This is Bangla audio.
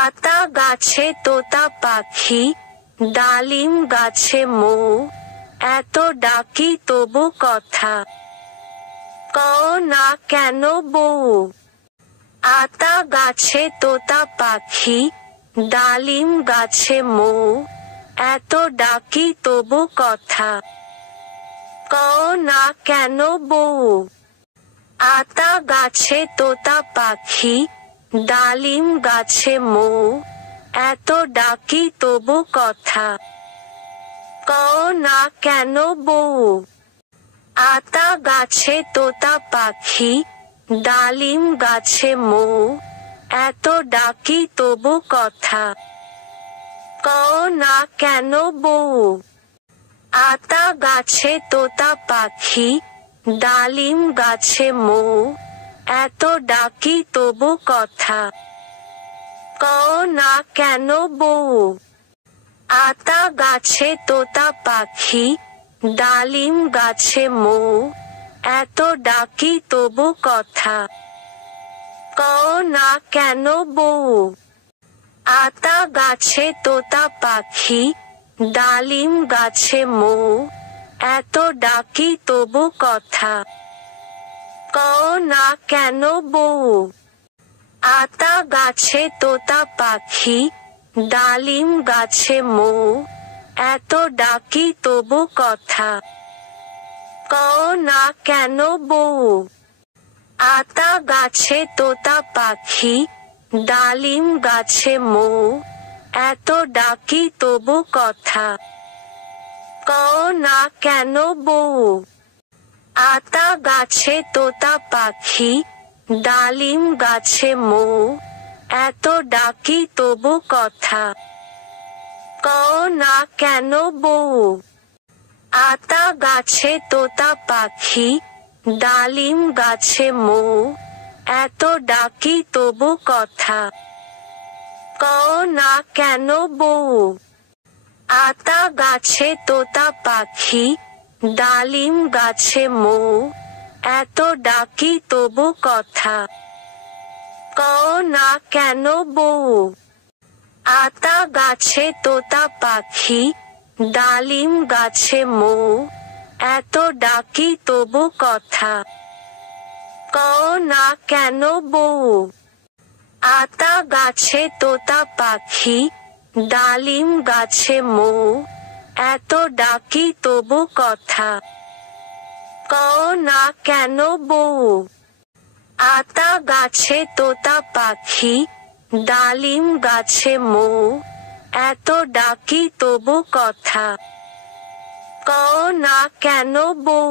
আতা গাছে তোতা পাখি, ডালিম গাছে মৌ, এত ডাকি তবু কথা কও না কেন বউ। আতা গাছে তোতা পাখি, ডালিম গাছে মৌ, এত ডাকি তবু কথা কও না কেন বউ। আতা গাছে তোতা পাখি, ডালিম গাছে মৌ, এত ডাকি তবু কথা কও না কেন বউ। আতা গাছে তোতা পাখি, ডালিম গাছে মৌ, এত ডাকি তবু কথা কও না কেন বউ। আতা গাছে তোতা পাখি, ডালিম গাছে মৌ, এত ডাকি তবু কথা কও না কেন বউ। আতা গাছে তোতা পাখি, ডালিম গাছে মৌ, এত ডাকি তবু কথা কও না কেন বউ। আতা গাছে তোতা পাখি, ডালিম গাছে মৌ, এত ডাকি তবু কথা কও না কেন বউ। আতা গাছে তোতা পাখি, ডালিম গাছে মৌ, এত ডাকি তবু কথা কও না কেন বউ। আতা গাছে তোতা পাখি, ডালিম গাছে মৌ, এত ডাকি তবু কথা কও না কেন বউ। আতা গাছে তোতা পাখি, ডালিম গাছে মৌ, এত ডাকি তবু কথা কও না কেন বউ। আতা গাছে তোতা পাখি, ডালিম গাছে মৌ, এত ডাকি তবু কথা কও না কেন বউ। আতা গাছে তোতা পাখি, ডালিম গাছে মৌ, এত ডাকি তবু কথা কও না কেন বউ। আতা গাছে তোতা পাখি, ডালিম গাছে মৌ, এত ডাকি তবু কথা কও না কেন বউ। আতা গাছে তোতা পাখি, ডালিম গাছে মৌ, এত ডাকি তবু কথা কও না কেন বউ। আতা গাছে তোতা পাখি, ডালিম গাছে মৌ, এত ডাকি তবু কথা কও না কেন বউ।